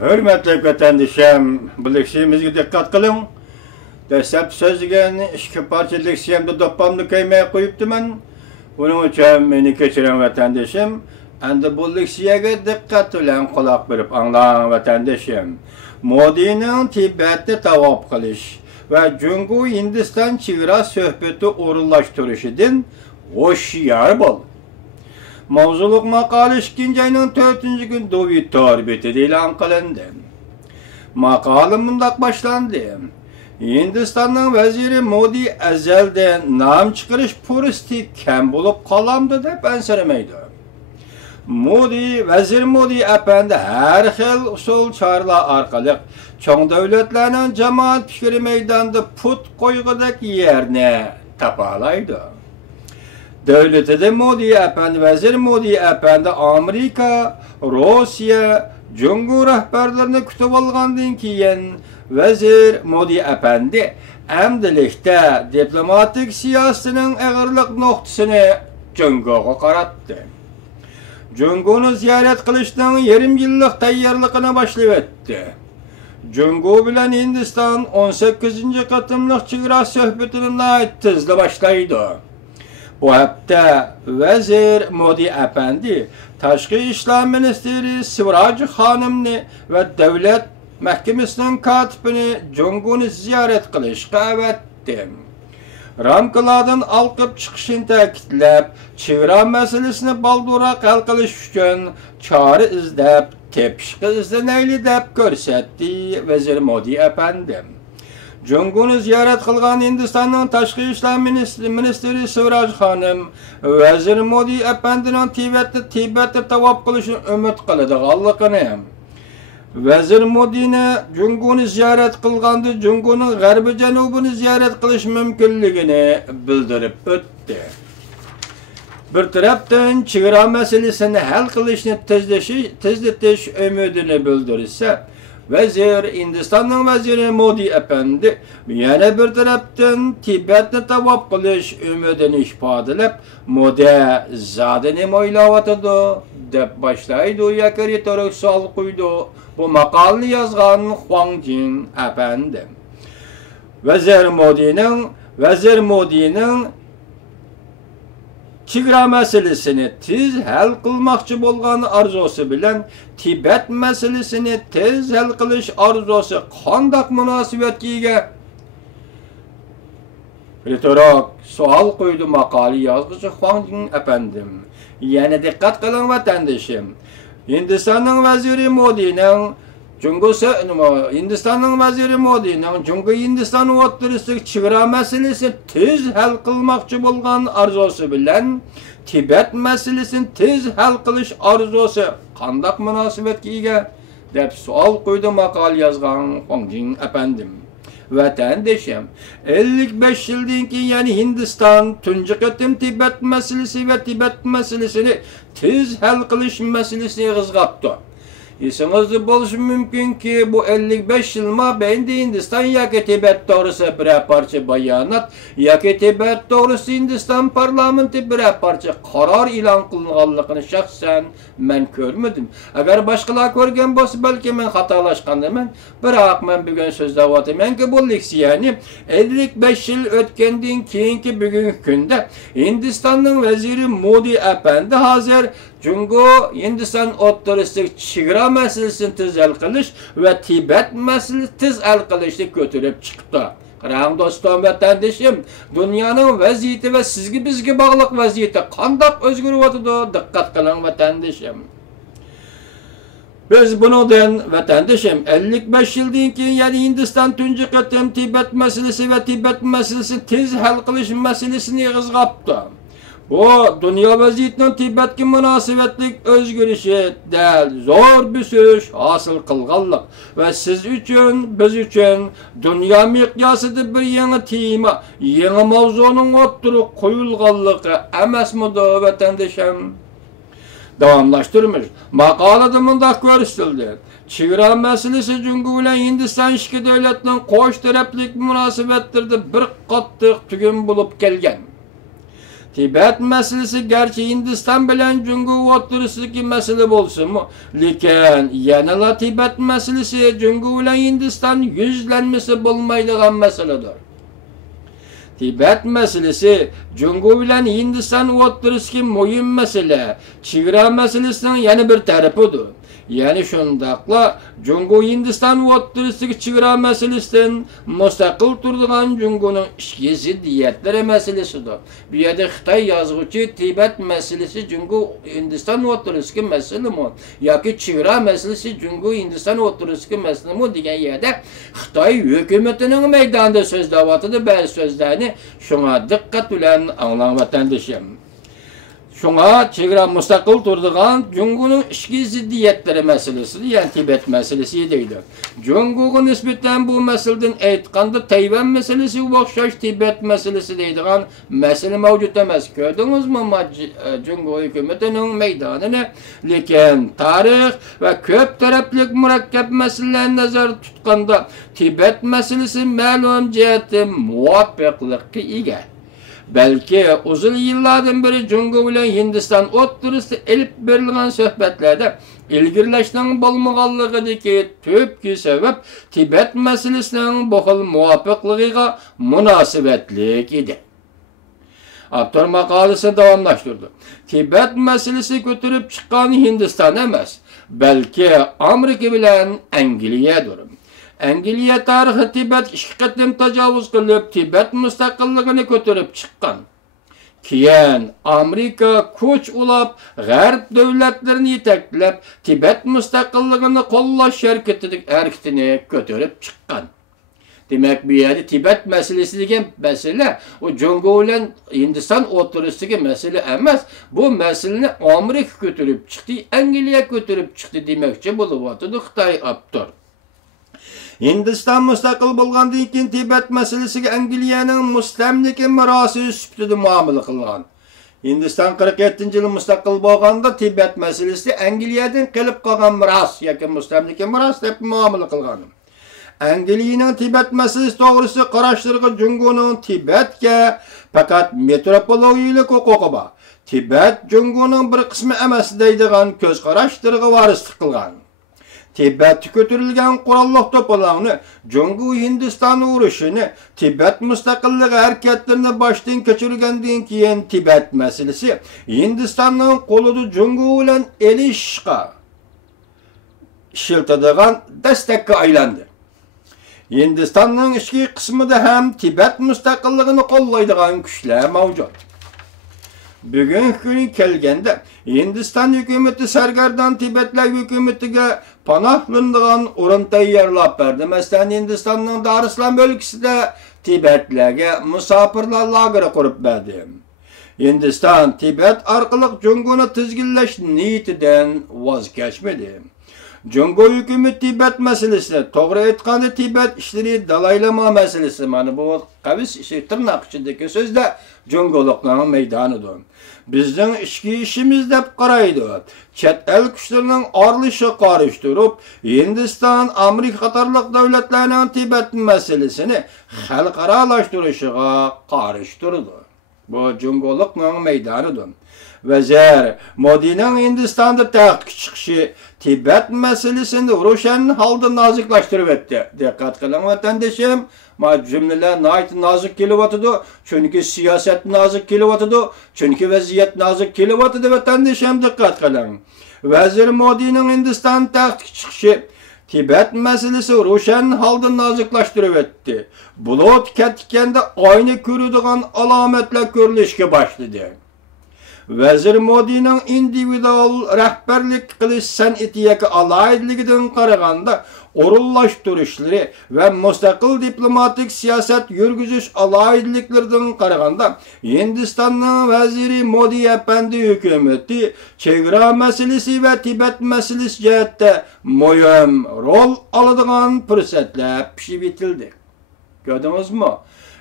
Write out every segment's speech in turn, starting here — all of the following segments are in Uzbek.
Hürmetli vatandaşım, bu leksiyemizge dikkat kılın. Desep sözgen iki parça leksiyemde dopamlı kıymaya koyuptu ben. Bunun için beni geçiren vatandaşım, endi bu leksiyege dikkat ile kulak verip anlayan vatandaşım. Modi'nin Tibet'te tavap kılış ve Cungu Hindistan çevre söhbeti orunlaştırışıdın hoşyar bol. Mavzuluk makale 2. ayının 4. gün Dovi Torbeti ilan kılındı. Makale mundak başlandı. Hindistan'ın veziri Modi ezelde nam çıkarış puristi kem bulup kalamdı da ben söylemeydi. Vezir Modi efendi her xil usul çağrılar arkalık çoğun devletlerinin cemaat fikri meydanda put koygudak yerine tapalaydı. Devleti de Modi efendi, vezir Modi efendi Amerika, Rusya, Cungu rehberlerini kütüp algandan keyin vezir Modi efendi emdilikte diplomatik siyasetinin ağırlık noktasını Cungu'ya karattı. Cungu'nu ziyaret kılıştan 20 yıllık tayyarlıkına başlayıverdi. Cungu bilen Hindistan 18. katımlık çığıra söhbetinin ait tızlı başlaydı. Bu hafta vezir Modi efendi Tashqi İşler Ministeri Sivraj Hanım'ni ve devlet mahkemesinin katibini Cungu'nu ziyaret kılışqa etti. Ramkalardan alqıp çıkışını ta'kidlab, çevre meselesini baldura hal qilish uchun çare izlab, tepishqi izlanayli deb ko'rsatdi vezir Modi efendi. Cungu'nu ziyaret kılgan Hindistan'ın Tashqi İşler Ministeri Sivraj Hanım, vezir Modi efendinin Tibet'te tavap kılışını ümit kılıdığanlıqını. Vezir Modi'ni Cungu'nu ziyaret kılgandı, Cungu'nun g'arbi janubini ziyaret kılış mümkünlüğünü bildirip öttü. Bir taraftan çığıra meselesini hal kılışını tezletiş ümidini bildirirse, Hindistan'ın veziri Modi efendi yana bir taraftan Tibet'te tavap kılış ümidini ifadelep Modi zadini moylavatıdı deb başlaydı yakari toruk sual koydu. Bu makalını yazgan Huang Jin efendi. Vezir Modi'nin çığıra meselesini tez hal kılmakçı bolgan arzusu bilen Tibet meselesini tez hal kılış arzusu qandak münasebetga ega? Retorik sual koydu makali yazgıcı Huang Jin efendim. Yani dikkat kılın vatandaşım. Hindistan'ın veziri Modi'nin Cungu Hindistan o'rtasida çığıra meselesi tez hal kılmakçı bolgan arzusu bilen Tibet meselesini tez hal kılış arzusu qandak münasebetga ega deb sual koydu makal yazgan Huang Jin efendim. Vatandaşım, 55 yıldan keyin yani Hindistan tunji qatim Tibet meselesi ve Tibet meselesini tez hal kılış meselesini kızgaptı. Esingizde bo'lishi mümkün ki bu 55 yıl mabeyinde Hindistan yoki Tibet to'g'risi bir parça bayonot yoki Tibet to'g'risi Hindistan parlamenti bir parça qaror e'lon qilinganligini shaxsan men ko'rmadim. Agar boshqalar ko'rgan bo'lsa balki men xatolashganman. Biroq men bugun so'zlayapmanki bu leksiyani 55 yil o'tgandan keyingi bugungi kunda Hindistonning veziri Modi efendi hozir Cungu Hindistan o'rtasidagi chegara meselesini tez hal qilish va Tibet meselesini tez hal qilishni ko'tarib chiqdi. Qarang do'stim vatandoshim, dunyoning vaziyati va sizga bizga bog'liq vaziyati qanday o'zgaryapti? Diqqat qiling vatandoshim. Biz bundan vatandoshim 55 yildan keyin yani Hindiston tunji qatim Tibet meselesi ve Tibet meselesini tez hal qilish meselesini qizg'apti. Bu dünya vaziyetinin Tibet'e münasebetlik özgürüşü değil, zor bir söz hasıl kılganlık ve siz üçün, biz üçün dünya miqyasıda bir yeni tema, yeni mavzunun oturup koyulganlığı emasmıdı vatandaşım? Davamlaştırmış. Makalada mındak görüştüldü. Çığıra meselesi Cungu ile Hindistan iki devletinin koş taraflik münasebettirdi bir kattık tügün bulup gelgen. Tibet meselesi gerçi Hindistan bilen Cungu o'tirisidagi mesele bolsun mu? Lekin yanala Tibet meselesi Cungu bilen Hindistan yüzlenmesi bolmaydigan meseledir. Tibet meselesi Cungu bilen Hindistan o'tirisidagi muhim mesele. Chegara meselesining yana bir tarafidir. Yani şundaqla Cungu Hindistan o'tirisidagi chegara meselesidan mustaqil turadigan Cunguning ichki ziddiyatlar meselesidir. Bu yerda Xitoy yozuvchi Tibet meselesi Cungu Hindistan o'tirisidagi meselemi yoki chegara meselesi Cungu Hindistan o'tirisidagi meselemi degan yerda Xitoy hukumatining maydonida so'zlayotdi ba'zi so'zlarni shunga diqqat bilan anglang vatandoshim. Şuna chegara mustaqil turadigan Cunguning ichki ziddiyatlar meselesi, yani Tibet meselesi deydi. Cunguga nisbatan bu meseledan aytganda Tayvan meselesi o'xshash Tibet meselesi deydigan mesele mavjud emas. Ko'rdingizmi Cungu hukumatining maydonini? Lekin tarix va ko'p taraflik murakkab masalalarni nazarda tutganda Tibet meselesi ma'lum jihatdan muvaffaqiyatga ega. Belki uzun yıllardan beri Cungu bilen Hindistan o'ttirisida elip berilgan sohbetlerde ilgirlashning bo'lmaganligidagi tüpki sebep Tibet meselesining bu xil muvaffaqligiga munosabatlik edi. Avtor maqolasini davomlashtirdi. Tibet meselesi ko'tarib chiqqan Hindistan emas, balki Amerika bilan Angliyadir. Angliya tarixi Tibet ikki qatim tajovuz qilib, Tibet mustaqilligini ko'tarib chiqqan. Keyin Amerika kuch ulab, g'arb davlatlarini yetaklab, Tibet mustaqilligini qo'llash harakatini ko'tarib chiqqan. Demek bu yerda Tibet meselesi degan mesele o Cungu bilan Hindistan o'tirisidagi mesele emas. Bu meseleni Amerika ko'tarib chiqdi, Angliya ko'tarib chiqdi demoqchi bo'lyapti Xitoy avtor. Hindistan mustaqil bo'lgandan keyin Tibet meselesiga Angliyaning mustamlika mirosi sifatida muomala qilgan. Hindistan 47-yil mustaqil bo'lganda Tibet meselesi Angliyadan qilib qolgan miros yoki mustamlika miros deb muomala qilgan. Angliyaning Tibet meselesi to'g'risida qarashlariga Cunguning Tibetga faqat metropoliyalik huquqi bor. Tibet Cunguning bir qismi emas deydigan ko'z qarashlariga varislik qilgan. Tibet ko'tarilgan qurolliq to'polonni, Cungu Hindiston urushini, Tibet mustaqillik harakatlarini boshdan kechirgandan keyin Tibet meselesi Hindistonning qo'lida Cungu bilan elishishga ishlatadigan dastakka aylandi. Hindistonning ichki qismida ham Tibet mustaqilligini qo'llaydigan kuchlar mavjud. Bugungi kuni kelganda Hindiston hukumati sargardan Tibetlar hukumatiga panohlanadigan o'rin tayyorlab berdi. Masalan, Hindistonning Darussalom o'lkasida Tibetlarga musofirlar lageri qurib berdi. Hindiston Tibet orqali Cunguni tizginlash niyatidan voz kechmadi. Cungu hukumati Tibet meselesi, to'g'ri aytganda Tibet ishlari Dalay Lama meselesi, mana bu qavis ishi tirnoq ichidagi so'zda Cunguluqning maydonidir. Bizning ichki ishimiz deb qaraydi. Chet el kuchlarining orlishi qarishtirib, Hindiston, Amerika qatorliq davlatlarning Tibet meselesini xalqaralashtirishiga qarishtirdi. Bu Cunguluqning maydonidir. Vazir Modining Hindistonda taxtga chiqishi Tibet meselesini ro'shan holda noziklashtirib o'tdi. Diqqat qiling vatandoshim, ma jumlalar nozik kelyapti, chunki siyosat nozik kelyapti, chunki vaziyat nozik kelyapti vatandoshim, diqqat qiling. Vazir Modining Hindiston taxtga chiqishi Tibet meselesi ro'shan holda noziklashtirib o'tdi. Bulut ketganda oyni ko'radigan alomatlar ko'rilishga boshladi. Vazir Modining individual rahbarlik qilish san'atiga aloyidligidan qaraganda o'rinlashtirishlari va mustaqil diplomatik siyosat yurgizish aloyidliklaridan qaraganda Hindistonning vaziri Modi apandi hukumati chegara masalasi va Tibet masalasi jihatda muhim rol oladigan fursatlar pishib etildi. Ko'rdingizmi?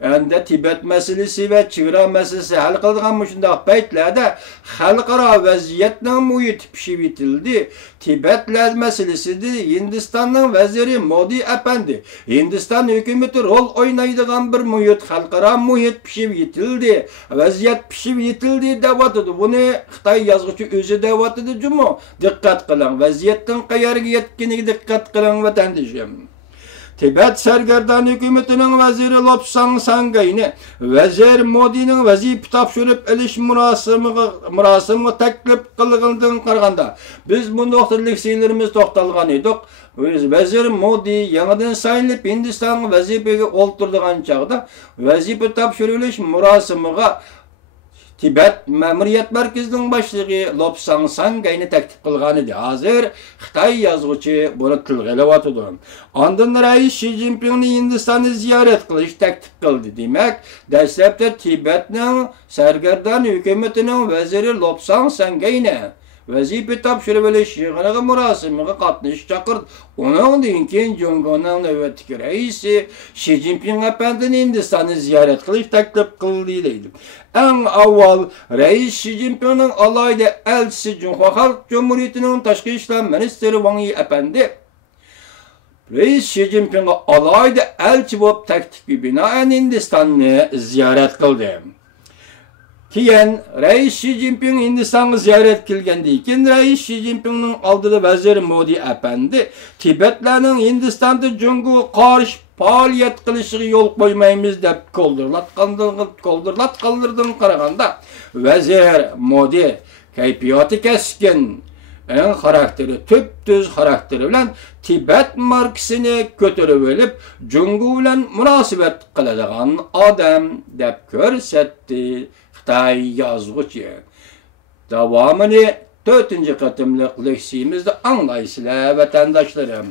endi Tibet meselesi ve çevre meselesi hal kıldıgan muşundaq paytlarda halkara vaziyetning muhiti pişib etildi. Tibetler meselesi de Hindistan'ın veziri Modi efendi. Hindistan hükümeti rol oynaydıgan bir muhit, halkara muhit pişib etildi. Vaziyet pişib etildi devatıdı. Bunu Xitay yazgıcı özü devatıdı cumu. Dikkat kılın. Vaziyetin qayerga yetkiniga dikkat kılın vatandaşım. Tibet Sergerdan hükümetinin veziri Lobsang Sangayni Vezir Modi'nin vazife tapşırıp eliş murasımı teklif kılgıldığın qaraganda biz bu noktalık şeylerimiz toxtalgan edik. Vezir Modi yanıdan sayılıp Hindistan vazifege olturduğun çağda vazife tapşırılış murasımıga Tibet Memuriyet Merkezi'nin başlığı Lobsang Sangayni teklif kılgan idi. Hazır Xitay yazgıcı bunu tilgelevatıdı. Ondan Reis Xi Jinping'ni Hindistan'ı ziyaret kılış teklif kıldı demek. Dastlabda Tibet'nin Sergerdan hükümetinin veziri Lobsang Sangayni vazife tapşırıp eliş yığınağı murasimiga qatnaşıp çakırdı. Ondan keyin Jungo'nun növbetdeki reisi Xi Jinping efendini Hindistan'ı ziyaret kılış teklif kıldı deydi. En avval Reis Xi Jinping'nin alayda elçisi Cumhuriyet Halk Cumhuriyeti'nin Taşkı İşler Ministeri Wang Yi efendi Reis Xi Jinping'e alayda elçi bolup teklifi binaen Hindistan'ı ziyaret kıldı. Keyin Reis Xi Jinping Hindistan'ı ziyaret kilgende keyin Reis Xi Jinping'nin aldığı vezir Modi efendi Tibetlerinin Hindistan'da Jungo'ga qarşı faaliyet kılışığı yol koymayımız dep koldurlat kaldırdığın qaraganda vezir Modi kayfiyatı keskin en karakteri tüptüz karakteri bilen Tibet markasını götürüp elip Jungo bilen münasebet kıladigan adam dep körsetdi Xitay yazgıcı. Davamını 4. katımlık leksiyimizde anlaysızlar vatandaşlarım.